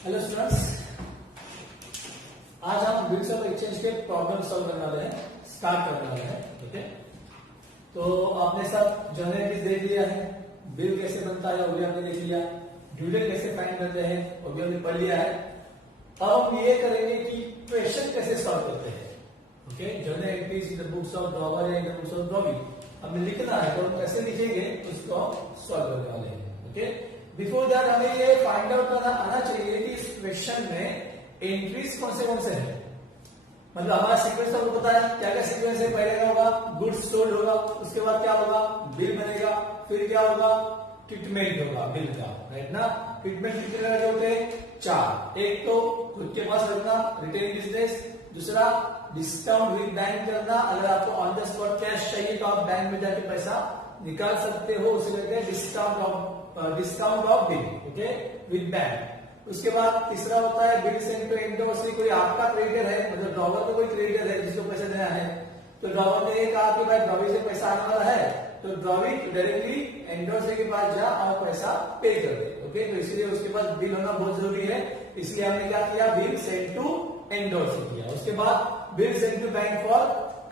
Hello students, आज हम bills of exchange के प्रॉब्लम सॉल्व करने वाले हैं, स्टार्ट करने वाले हैं। ओके, तो आपने सब जर्नल एंट्रीज देख लिया है, बिल कैसे बनता है वो भी आपने देख लिया, ड्यू डेट कैसे फाइंड करते हैं वो भी हमने पढ़ लिया है। अब हम ये करेंगे कि क्वेश्चन कैसे सॉल्व करते हैं। Okay, journal entries in the books of drawer या in the books of drawee हमें लिखना है, तो हम कैसे लिखेंगे उसको सॉल्व करने वाले हैं। ओके, बिफोर दैट हमें ये फाइंड आउट करना आना चाहिए कि इस क्वेश्चन में एंट्रीज कौन से हैं। मतलब हमारा सीक्वेंस आपको पता है, क्या क्या सीक्वेंस है। पहले क्या होगा, गुड्स सोल्ड होगा, उसके बाद क्या होगा, बिल बनेगा, फिर क्या होगा, ट्रीटमेंट होगा बिल का, राइट ना। ट्रीटमेंट कितने तरह के होते हैं, चार। एक तो खुद के पास रखना, रिटेन बिजनेस। दूसरा, डिस्काउंट विद बैंक करना, अगर आपको ऑन द स्पॉट कैश चाहिए तो आप बैंक में जाके पैसा निकाल सकते हो, उसे कहते हैं discount of bill, okay, with bank. उसके बाद तीसरा होता है बिल सेंड टू एंडोर्स। कोई आपका क्रेडिटर है, मतलब ड्रॉवर का कोई क्रेडिटर है जिसको पैसा देना है, तो ड्रॉवर ने ये कहा कि भाई ड्रॉविंग से पैसा आने वाला है, तो ड्रॉविंग डायरेक्टली एंडोर्स के पास जा और पैसा पे कर दे। ओके, तो इसलिए उसके पास बिल होना बहुत जरूरी है, इसलिए हमने क्या किया, बिल सेंड टू एंडोर्स किया। उसके बाद bill send to bank for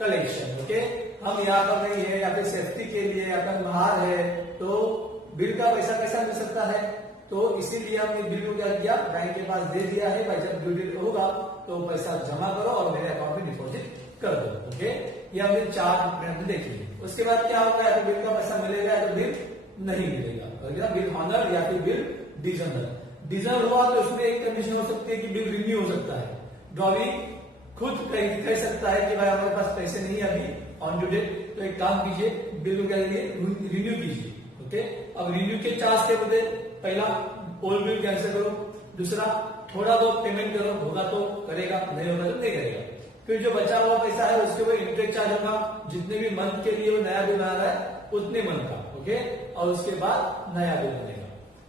collection. Okay, हम यहाँ पर नहीं है या फिर सेफ्टी के लिए या फिर बाहर है, तो बिल का पैसा कैसा मिल सकता है, तो इसीलिए हमने बिल को क्या किया, बैंक के पास दे दिया है। भाई जब ड्यू डेट होगा तो पैसा जमा करो और मेरे अकाउंट में डिपॉजिट कर दो। ओके, ये हमने चार मिनट में देख लिया। उसके बाद क्या होगा, या तो बिल का पैसा मिलेगा या तो बिल नहीं मिलेगा, बिल ऑनर या फिर बिल डिसऑनर। डिसऑनर हुआ तो उसमें एक कंडीशन हो सकती है कि बिल रिन्यू हो सकता है। ड्रॉविंग खुद कह सकता है कि भाई हमारे पास पैसे नहीं है अभी ऑन ड्यू डेट, तो एक काम कीजिए, बिल को क्या रिन्यू कीजिए। ओके, अब रिन्यू के चार्ज के बदले पहला ओल्ड बिल कैंसिल करो, दूसरा थोड़ा बहुत पेमेंट करो, होगा तो करेगा, नहीं होगा तो नहीं करेगा। फिर जो बचा हुआ पैसा है उसके ऊपर इंटरेस्ट चार्ज होगा, जितने भी मंथ के लिए वो नया बिल बना रहा है उतने मंथ का। ओके, और उसके बाद नया बिल बनेगा।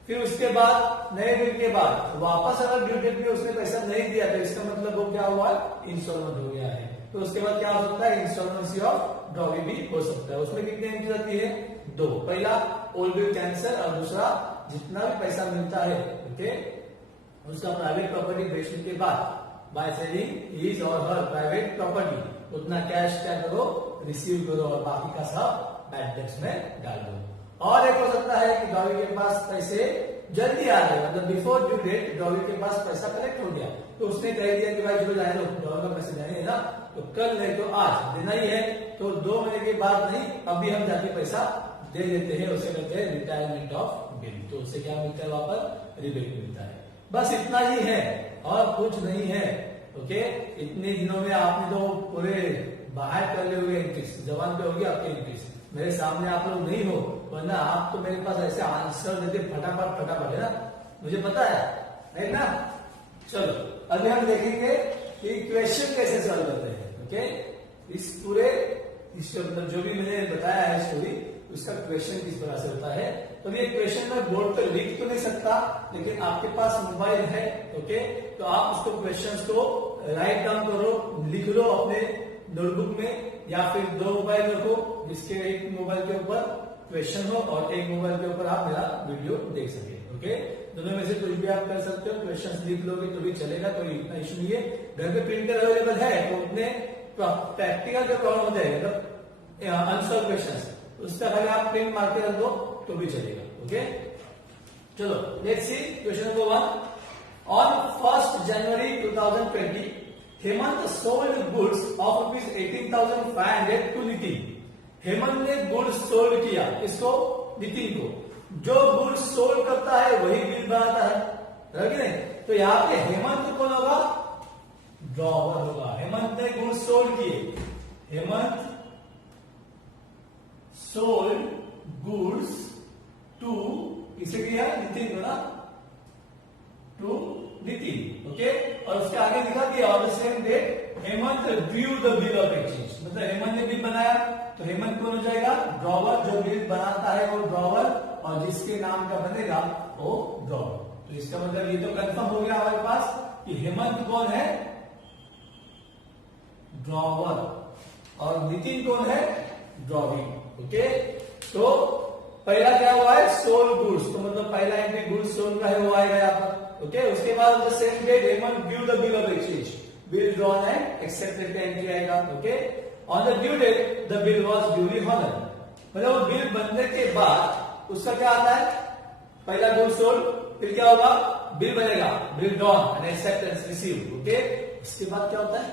फिर उसके बाद नए बिल के बाद वापस अगर ड्यू डेट में उसने पैसा नहीं दिया तो इसका मतलब वो क्या हुआ, इंस्टॉलमेंट हो गया है। तो उसके बाद क्या हो सकता है, इंस्टॉलमेंट ऑफ ड्रॉविंग भी हो सकता है। उसमें कितनी एंट्री आती है, दो। पहला ओल्ड बिल कैंसिल और दूसरा जितना भी पैसा मिलता है, ओके, उसका प्राइवेट प्रॉपर्टी बेचने के बाद बाय सेलिंग हिज और हर प्राइवेट प्रॉपर्टी उतना कैश क्या करो, रिसीव करो और बाकी का सब बैड डेट्स में डाल दो। और एक हो सकता है कि ड्रॉविंग के पास पैसे जल्दी आ गए, मतलब बिफोर ड्यू डेट ड्रॉविंग के पास पैसा कलेक्ट हो गया, तो उसने कह दिया कि भाई जो जाए ड्रॉविंग का पैसे देने है ना, तो कल नहीं तो आज देना ही है, तो 2 महीने के बाद नहीं, अभी हम जाके पैसा दे देते हैं। उसे कहते हैं रिटायरमेंट ऑफ बिल। तो उससे क्या मिलता है, वापस रिबेट मिलता है। बस इतना ही है और कुछ नहीं है। ओके, इतने दिनों में आपने तो पूरे बाहर कर ले हुए एंट्रीज, जवान पे होगी आपकी एंट्रीज, मेरे सामने आप लोग नहीं हो, वरना आप तो मेरे पास ऐसे आंसर देते फटाफट है ना, मुझे पता है ना। चलो अभी हम देखेंगे कि क्वेश्चन कैसे सॉल्व करते हैं। ओके, इस पूरे जो भी मैंने बताया है स्टोरी, उसका क्वेश्चन किस तरह से होता है। तो ये क्वेश्चन मैं बोर्ड पर लिख तो नहीं सकता, लेकिन आपके पास मोबाइल है, ओके, तो आप उसको क्वेश्चंस को राइट डाउन करो, लिख लो अपने नोटबुक में, या फिर 2 मोबाइल रखो, जिसके एक मोबाइल के ऊपर क्वेश्चन हो और एक मोबाइल के ऊपर आप मेरा वीडियो देख सके। ओके, दोनों में से कुछ भी आप कर सकते हो, क्वेश्चन लिख लोगे तो भी चलेगा, कोई इतना इशू नहीं है। घर पे प्रिंटर अवेलेबल है तो उतने प्रैक्टिकल जो प्रॉब्लम होता है, मतलब आंसर क्वेश्चन, उसका खाली आप प्रिंट मार के रख दो तो भी चलेगा। ओके, चलो let's see question number 1। On 1 January 2020 Hemant sold goods of ₹18,500 to Nitin. Hemant ने गुड्स सोल्ड किया, इसको, नितिन को। जो गुड्स सोल्ड करता है वही बिल बनाता है कि नहीं। तो यहाँ पे हेमंत कौन होगा, ड्रॉवर होगा। हेमंत ने गुड्स सोल्ड किए, हेमंत सोल्ड गुड्स टू, किसे किया, नितिन को ना, टू नितिन। ओके, और उसके आगे लिखा कि on the same date Hemant drew the bill of exchange, मतलब हेमंत ने बिल बनाया, तो हेमंत कौन हो जाएगा, ड्रॉवर। जो बिल बनाता है वो ड्रॉवर, और जिसके नाम का बनेगा वो ड्रॉवर। तो इसका मतलब ये तो कंफर्म हो गया हमारे पास कि हेमंत कौन है, ड्रॉवर, और नितिन कौन है, ड्रॉविंग। ओके, तो पहला क्या हुआ है, सोल्ड गुड्स, तो मतलब पहला एंट्री गुड्स सोल्ड का है वो आएगा यहाँ पर। ओके, उसके बाद the same date Hemant drew the bill of exchange, bill drawn and accepted का एंट्री आएगा। Okay, on the due date the bill was duly honoured, मतलब वो बिल बनने के बाद उसका क्या आता है, पहला गुड सोल्ड, फिर क्या होगा, बिल बनेगा, bill drawn and acceptance received. Okay, इसके बाद क्या होता है,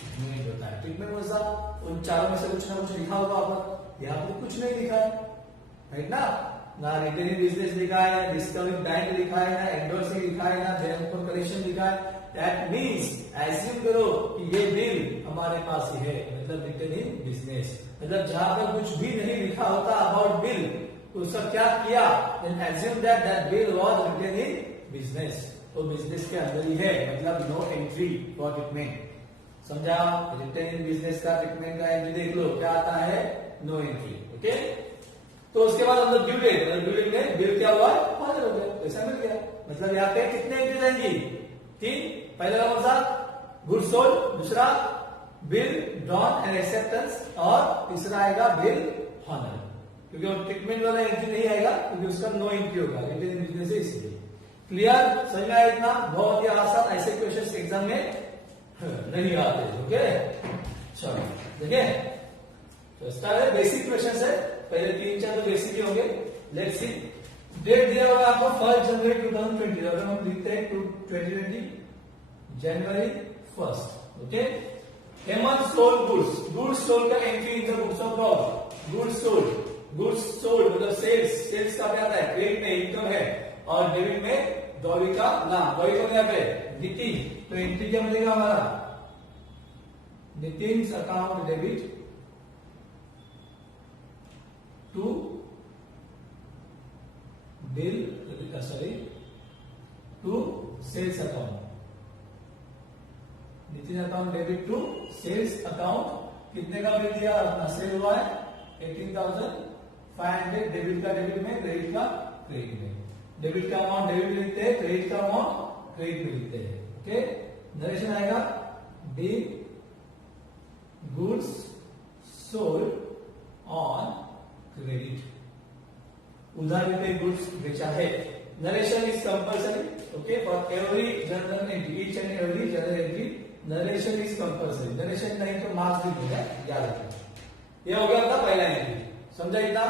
ट्रीटमेंट होता है। ट्रीटमेंट मतलब उन चारों में से कुछ ना कुछ लिखा होगा आप, यहाँ पे कुछ नहीं लिखा है, राइट ना, ना रिटेनिंग बिजनेस लिखा है, ना डिस्कवरिंग बैंक लिखा है, ना एंडोर्सिंग लिखा है, ना जेनरल कलेक्शन लिखा है। दैट मींस एज्यूम करो कि ये बिल हमारे पास ही है, मतलब रिटेनिंग बिजनेस, मतलब जहां पर कुछ भी नहीं लिखा होता अबाउट बिल, तो उसका क्या किया, then assume that that bill was retaining business, तो बिजनेस के अंदर ही है, मतलब नो एंट्री फॉर ट्रीटमेंट। समझा, रिटेनिंग बिजनेस का ट्रीटमेंट का एंट्री देख लो, क्या आता है, नो एंट्री। ओके, तो उसके बाद हम ड्यू डेट, ड्यू डेट में बिल क्या हुआ, हॉनर हो गया, पैसा मिल गया, मतलब यहाँ पे कितने एंट्री रहेंगी, तीन, पहला कौन सा, गुड सोल्ड, दूसरा बिल ड्रॉन एंड एक्सेप्टेंस, और तीसरा आएगा बिल हॉनर, क्योंकि वो ट्रीटमेंट वाला एंट्री नहीं आएगा क्योंकि उसका नो एंट्री होगा, रिटेनिंग बिजनेस है इसलिए। क्लियर, समझ में आया इतना, बहुत ही आसान, ऐसे क्वेश्चन एग्जाम में नहीं आते। ओके, चलो देखिए, तो स्टार्ट है, बेसिक क्वेश्चन है, पहले 3-4 तो बेसिक ही होंगे। लेट्स सी, डेट दिया हुआ आपको 1 जनवरी 2020, अगर हम लिखते हैं 2020 जनवरी 1। Okay, Hemant sold goods, goods sold का entry in the books of profit, goods sold मतलब सेल्स, सेल्स का क्या आता है, क्रेडिट में इनकम है, और डेबिट में द्रव्य का नाम, द्रव्य को यहाँ पे नितिन, तो एंट्री क्या मिलेगा हमारा, Nitin account debit to bill, sorry to sales account, Nitin account debit to sales account, कितने का बिल दिया, अपना सेल हुआ है 18,500, डेबिट का डेबिट में, क्रेडिट का क्रेडिट में, डेबिट का अमाउंट डेबिट में लिखते हैं, क्रेडिट का अमाउंट क्रेडिट में लिखते हैं। ओके, नरेशन आएगा, big goods sold on credit, उधार पे गुड्स बेचा है। Narration is compulsory, okay, for every journal entry, each and every journal entry, narration is compulsory, narration नहीं तो मार्क्स भी मिलेगा, याद रखिए। ये हो गया अपना पहला एंट्री, समझा इतना।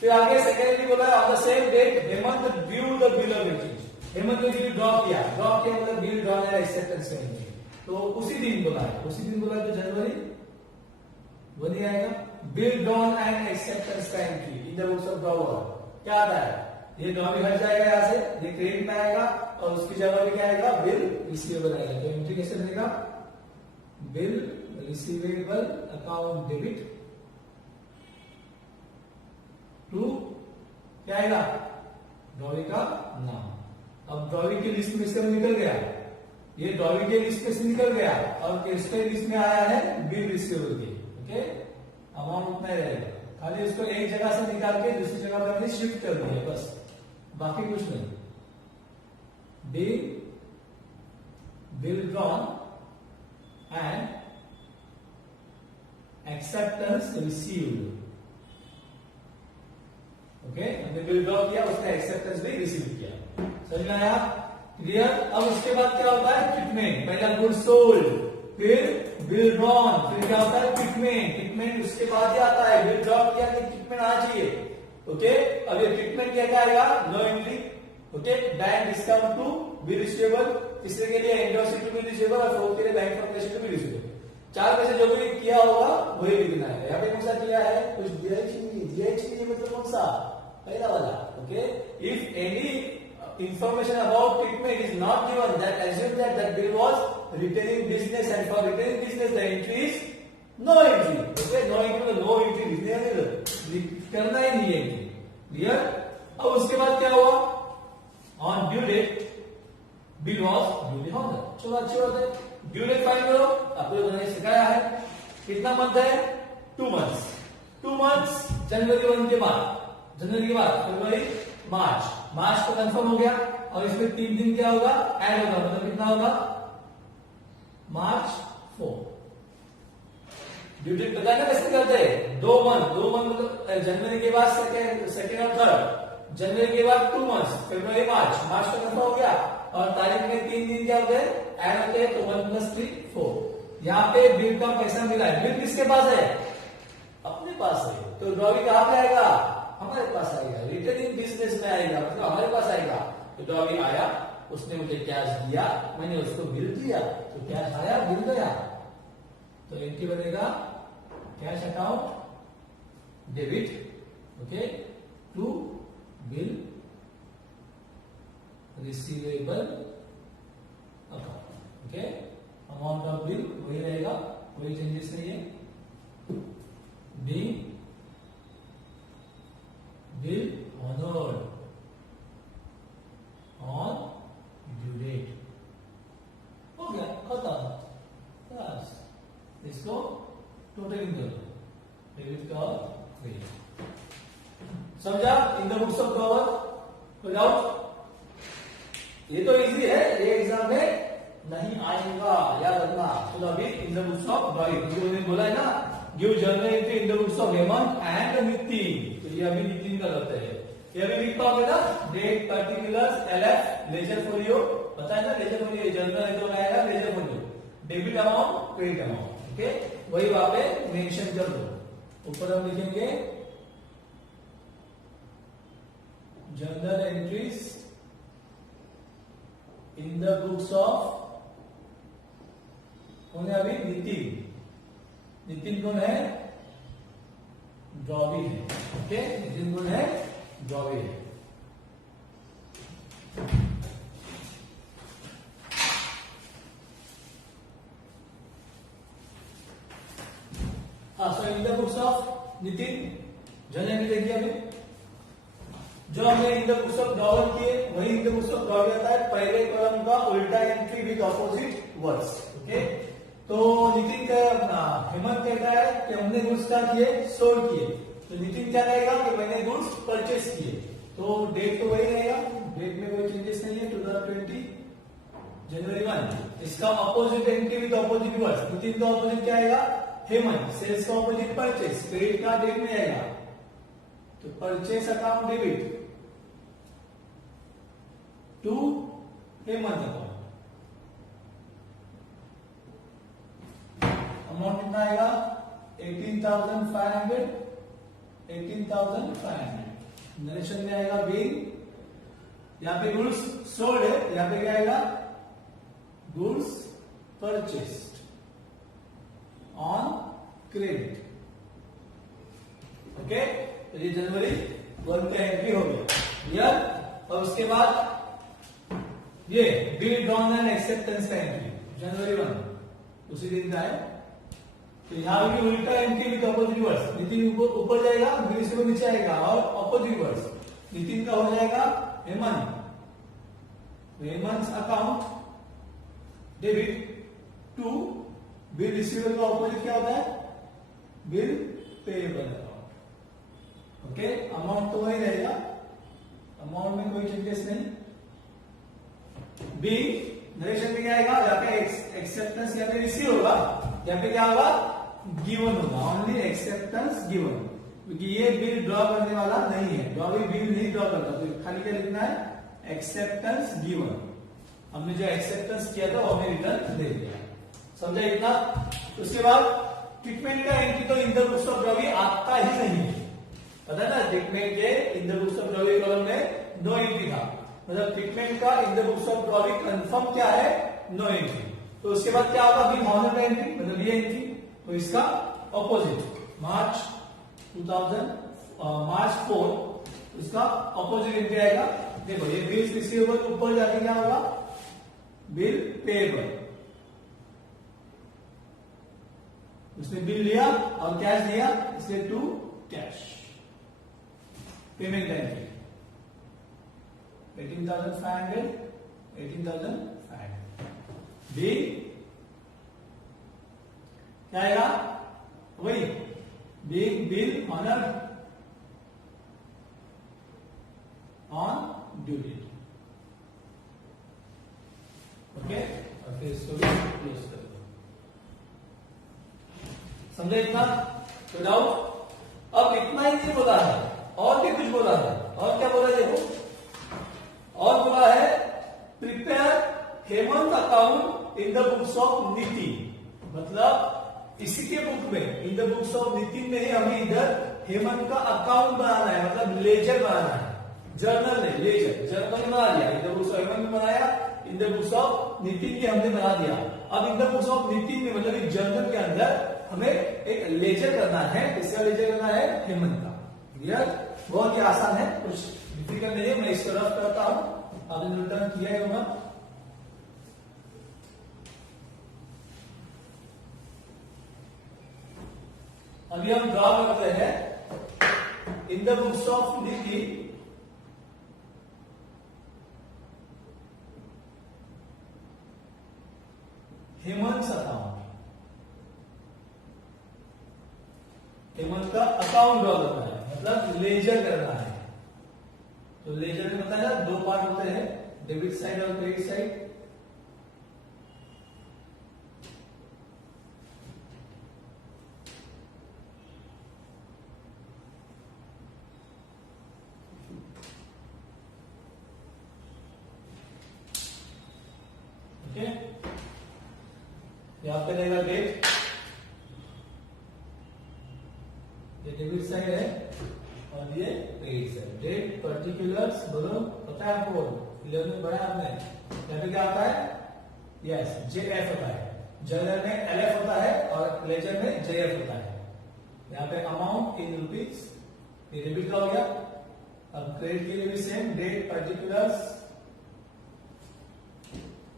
फिर आगे सेकेंड एंट्री बोला है, on the same date Hemant drew the bill of exchange, Hemant ने बिल ड्रॉप किया, मतलब बिल ड्रॉन एंड एक्सेप्टेंस करेंगे, तो उसी दिन बोला है, उसी दिन बोला है, तो जनवरी वही आएगा, बिल ड्रॉन एंड एक्सेप्टेंस का entry in the books of drawer, क्या आता है, ये ड्रॉ भी हट जाएगा यहाँ से, ये क्रेडिट में आएगा, और उसकी जगह पे क्या आएगा, बिल रिसीवेबल आएगा, तो एंट्री कैसे बनेगा, bill receivable account debit to, क्या आएगा, ड्रॉवी का नाम। अब ड्रॉवी की लिस्ट में से निकल गया, ये ड्रॉवी के लिस्ट में से निकल गया, और किसके लिस्ट में आया है, बिल रिसीवेबल के। ओके, अमाउंट उतना ही रहेगा, खाली इसको एक जगह से निकाल के दूसरी जगह पे हमने शिफ्ट कर दिया, बस, बाकी कुछ नहीं। Bill drawn and acceptance received, okay, हमने बिल ड्रॉ किया, उसने एक्सेप्टेंस भी रिसीव किया, समझ में आया, क्लियर। अब उसके बाद क्या होता है, ट्रीटमेंट, पहला गुड्स सोल्ड, फिर बिल ड्रॉन, फिर क्या होता है, ट्रीटमेंट, ट्रीटमेंट उसके बाद ही आता है, बिल ड्रॉ किया कि ट्रीटमेंट आना चाहिए। ओके, अब ये ट्रीटमेंट क्या क्या आएगा, no entry, okay, bank discount to bill receivable, तीसरे के लिए एंडोर्सिंग टू बिल रिसीवेबल, और फोर्थ के लिए bank formation to bill receivable, चार में से जो भी किया होगा वही लिखना है। यहाँ पे कौन सा किया है, कुछ दिया ही नहीं, मतलब कौन सा, पहला वाला। Okay, if any information about treatment is not given, that assume that bill was retaining business, and for retaining business the entry is no entry. Okay, no entry, no entry करना ही नहीं है entry, clear। अब उसके बाद क्या हुआ, on due date bill was duly honored, चलो अच्छी बात है, ड्यू डेट फाइंड करो, आपको मैंने सिखाया है, कितना मंथ है, 2 months, 2 months जनवरी 1 के बाद, जनवरी के बाद फरवरी मार्च तो कंफर्म हो गया, और इसमें 3 दिन क्या होगा, ऐड होगा, मतलब कितना होगा, मार्च 4, ड्यू डेट पता है ना कैसे करते हैं? 2 मंथ मतलब जनवरी के बाद सेकेंड और थर्ड, जनवरी के बाद 2 मंथ्स, फरवरी मार्च, मार्च का दफा हो गया और तारीख में 3 दिन क्या होते हैं? ऐड होते हैं, तो 1 + 3 4। यहाँ पे बिल का पैसा मिला है, बिल किसके पास है? अपने पास है, तो ड्रॉवी कहां पे आएगा? हमारे पास आएगा, रिटर्न इन बिजनेस में आएगा, मतलब हमारे पास आएगा। तो ड्रॉवी आया, उसने मुझे कैश दिया, मैंने उसको बिल दिया, तो कैश आया, बिल गया, तो एंट्री बनेगा cash account debit, okay, to bill receivable account, okay. Amount of bill वही रहेगा, कोई चेंजेस नहीं है। Bill honoured on due date, हो गया, खत्म, बस। इसको टोटलिंग कर दो, डेबिट का और क्रेडिट। समझा? इन द बुक्स ऑफ ड्रॉवर, कोई डाउट? ये तो इजी है, ये एग्जाम में नहीं आएगा, याद रखना। तो अभी इन द बुक्स ऑफ ड्रॉइंग, जो मैंने बोला है ना, give journal entry in the books of Hemant and Nitin, तो ये अभी नितिन का करते हैं। ये अभी लिख पाओगे ना, date, particulars, LF, ledger folio, पता है ना लेजर फोलियो, जर्नल है तो आएगा ledger folio, debit amount, credit amount, okay, वही वहां पे मेंशन कर दो। ऊपर हम लिखेंगे journal entries in the books of, कौन है अभी? नितिन। नितिन कौन है? ड्रॉवी है, ओके, नितिन कौन है? ड्रॉवी है। हाँ, so in the books of Nitin journal entry देखिए अभी, जो हमने in the books of drawer किए वही in the books of drawer आता है, पहले कॉलम का उल्टा entry with opposite words, okay. तो नितिन का हेमंत कहता है कि हमने गुड्स क्या किए? सोल्ड किए, तो नितिन क्या रहेगा कि मैंने गुड्स परचेस किए, तो डेट तो वही रहेगा, डेट में कोई चेंजेस नहीं है, 2020 जनवरी 1। इसका opposite entry with opposite words, Nitin का ऑपोजिट क्या आएगा? हेमंत। सेल्स का ऑपोजिट परचेस, क्रेडिट का डेट में आएगा, तो purchase account debit to Hemant account. Amount कितना आएगा? 18,500, 18,500। नरेशन में आएगा बिल, यहाँ पे गुड्स सोल्ड है, यहाँ पे क्या आएगा? Goods purchased on credit, okay. तो ये जनवरी 1 का एंट्री हो गया, क्लियर। और उसके बाद ये बिल ड्रॉन एंड एक्सेप्टेंस का एंट्री जनवरी 1 उसी दिन का है, तो यहाँ भी उल्टा entry with opposite words, Nitin ऊपर जाएगा, बिल से नीचे आएगा, और ऑपोजिट वर्ड्स नितिन का हो जाएगा Hemant, Hemant account debit to bill receivable का ऑपोजिट क्या होता है? Bill payable account, okay. Amount तो वही रहेगा, अमाउंट में कोई चेंजेस नहीं। बी नरेशन में क्या आएगा? यहाँ पे एक्सेप्टेंस, यहाँ पे रिसीव होगा, यहाँ पे क्या होगा? गिवन होगा, ओनली एक्सेप्टेंस गिवन, क्योंकि ये बिल ड्रॉ करने वाला नहीं है, ड्रॉ बिल नहीं ड्रॉ करता, तो खाली क्या लिखना है? Acceptance given. हमने जो एक्सेप्टेंस किया था वो हमें रिटर्न दे दिया, समझा इतना। उसके बाद ट्रीटमेंट का एंट्री तो in the books of drawee आता ही नहीं है, पता है ना, ट्रीटमेंट के in the books of drawee column में नो एंट्री था, मतलब ट्रीटमेंट का in the books of drawee confirm क्या है? No entry. तो उसके बाद क्या होगा? बिल ऑनर एंट्री, मतलब ये एंट्री, तो इसका ऑपोजिट मार्च 4 इसका ऑपोजिट एंट्री आएगा। देखो ये बिल रिसीवेबल, ऊपर जाके क्या होगा? बिल पेएबल, उसने बिल लिया और कैश दिया, इसलिए to cash, payment entry 18,500, 18,500। B क्या आएगा? वही bill honour on due date, okay. और फिर इसको भी क्लोज कर दो, समझे इतना? तो डाउट? अब इतना ही नहीं बोला है, और भी कुछ बोला है। और क्या बोला देखो, और बोला है prepare Hemant account in the books of Nitin. मतलब इसी के बुक में, इन द बुक्स ऑफ नितिन में ही हमें इधर हेमंत का अकाउंट बनाना है, मतलब लेजर बनाना है। जर्नल ने लेजर, जर्नल ने बना दिया, इन द बुक्स ऑफ हेमंत में बनाया, इन द बुक्स ऑफ नितिन के हमने बना दिया। अब इन द बुक्स ऑफ नितिन में मतलब एक जर्नल के अंदर हमें एक लेजर करना है। किसका लेजर करना है? हेमंत का। क्लियर? बहुत ही आसान है, कुछ डिफिकल्ट नहीं है। मैं इसको रफ करता हूं, आपने रिटर्न किया ही होगा। अभी हम ड्रॉ करते हैं इन the books of Nitin Hemant account. Hemant का अकाउंट ड्रॉ करना है, मतलब लेजर करना है। तो लेजर में बताया दो पार्ट होते हैं, डेबिट साइड और क्रेडिट साइड। ओके, यहां पे रहेगा डेट, ये डेबिट साइड है और ये क्रेडिट साइड। डेट पर्टिकुलर्स बोलो, पता है आपको? 11 में पढ़ा आपने। यहाँ पे क्या आता है? यस, जेएफ होता है। जर्नल में एलएफ होता है और लेजर में जेएफ होता है। यहाँ पे अमाउंट इन रुपीज, ये डेबिट का हो गया। अब क्रेडिट के लिए भी सेम, डेट पर्टिकुलर्स,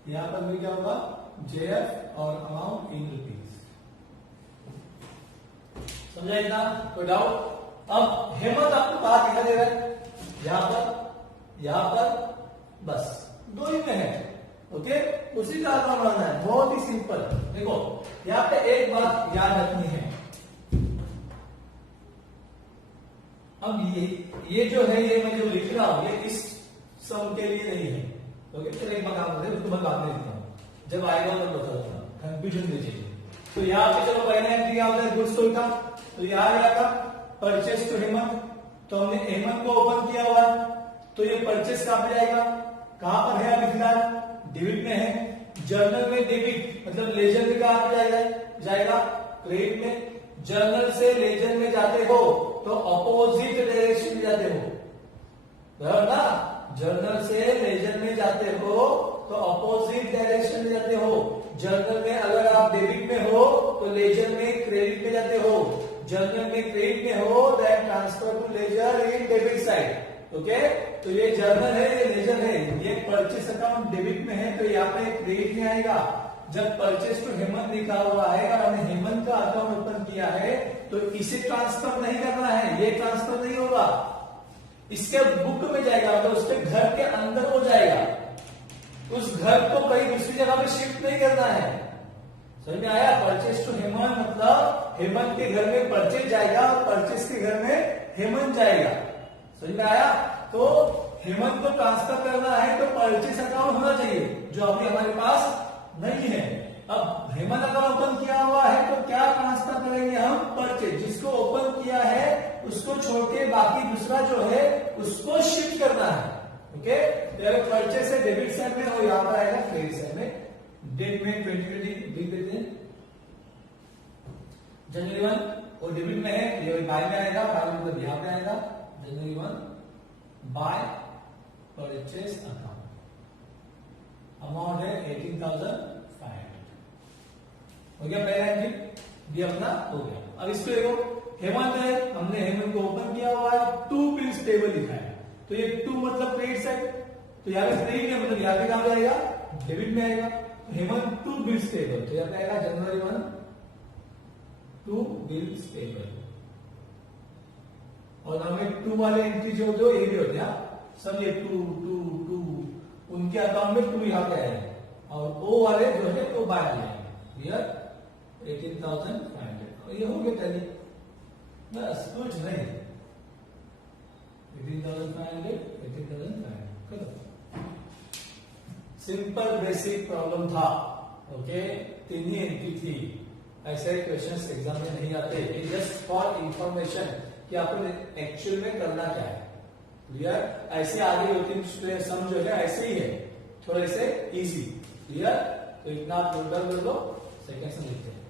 यहां पर भी क्या होगा? जेएफ और अमाउंट इन रुपीज। समझा इतना? कोई डाउट? अब हेमंत आपको कहा दिखा दे रहा है, यहां पर बस दो ही में है। ओके, उसी का आकार बनाना है, बहुत ही सिंपल। देखो यहां पे एक बात याद रखनी है। अब ये जो है, ये मैं जो लिख रहा हूं, ये इस सम के लिए नहीं है। ओके, चलो एक बात आप बोले, उसको मैं बाद में लिखता हूं, जब आएगा तो बता दूंगा, कंफ्यूजन नहीं चाहिए। तो यहाँ पे चलो पहले एंट्री क्या होता है? गुड्स सोल्ड का। तो यहाँ आया था परचेस टू हेमंत, तो हमने हेमंत को ओपन किया हुआ, तो ये परचेस कहां पे जाएगा? कहां पर है अभी फिलहाल? डेबिट में है। जर्नल में डेबिट, मतलब लेजर में कहां पे जाएगा? क्रेडिट में। जर्नल से लेजर में जाते हो तो अपोजिट डायरेक्शन में जाते हो, बराबर ना? जर्नल से लेजर में जाते हो तो अपोजिट डायरेक्शन में जाते हो। जर्नल में अगर आप डेबिट में हो तो लेजर में क्रेडिट में जाते हो। जर्नल में क्रेडिट में हो that transfer to ledger in debit side. Okay, तो ये जर्नल है, ये लेजर है। ये परचेस अकाउंट डेबिट में है तो यहाँ पे क्रेडिट में आएगा। जब परचेस टू हेमंत लिखा हुआ है और हमने हेमंत का अकाउंट ओपन किया है तो इसे ट्रांसफर नहीं करना है, ये ट्रांसफर नहीं होगा, इसके बुक में जाएगा, मतलब उसके घर के अंदर हो जाएगा। उस घर को कहीं दूसरी जगह पे शिफ्ट नहीं करना है। समझ में आया? परचेस टू हेमंत मतलब हेमंत के घर में परचेस जाएगा और परचेस के घर में हेमंत जाएगा। समझ में आया? तो हेमंत को ट्रांसफर करना है तो परचेस अकाउंट होना चाहिए, जो अभी हमारे पास नहीं है। अब हेमंत अकाउंट ओपन किया हुआ है तो क्या ट्रांसफर करेंगे हम? परचेज। जिसको ओपन किया है उसको छोड़ के बाकी दूसरा जो है उसको शिफ्ट करना है। ओके, तो परचेज है डेबिट साइड में और यहाँ पर आएगा क्रेडिट साइड में। डेट में 2020 लिख देते हैं, जनवरी 1 वो डेबिट में है, ये बाय में आएगा, बाय मतलब यहाँ पे आएगा जनवरी 1 बाय परचेज अकाउंट। अमाउंट है 18,500। हो गया पहला एंट्री, ये अपना हो गया। अब इसको देखो, हेमंत है, हमने हेमंत को ओपन किया हुआ है, टू बिल्स टेबल लिखा है, तो ये टू मतलब क्रेडिट साइड, तो यहाँ पे क्रेडिट है मतलब यहाँ पे कहां जाएगा? डेबिट में आएगा। तो हेमंत टू बिल्स टेबल, तो यहाँ पे आएगा जनवरी 1 टू बिल्स टेबल। और हमें टू वाले एंट्री जो होते हो ये भी होते हैं, सब ये टू टू टू, उनके अकाउंट में टू यहाँ पे आएगा, और ओ वाले जो है वो बाय आएंगे। क्लियर? 18,500 ये हो गया टैली, बस कुछ नहीं। 18,500 18,500 सिंपल बेसिक प्रॉब्लम था। ओके, तीन ही एंट्री थी। ऐसे क्वेश्चंस एग्जाम में नहीं आते, जस्ट फॉर इंफॉर्मेशन कि आपको एक्चुअल में करना क्या है। क्लियर? ऐसे आगे 2-3 सम जो है ऐसे ही है, थोड़े से इजी। क्लियर? तो इतना आप नोट डाउन कर दो, सेकेंड सम लिखते हैं।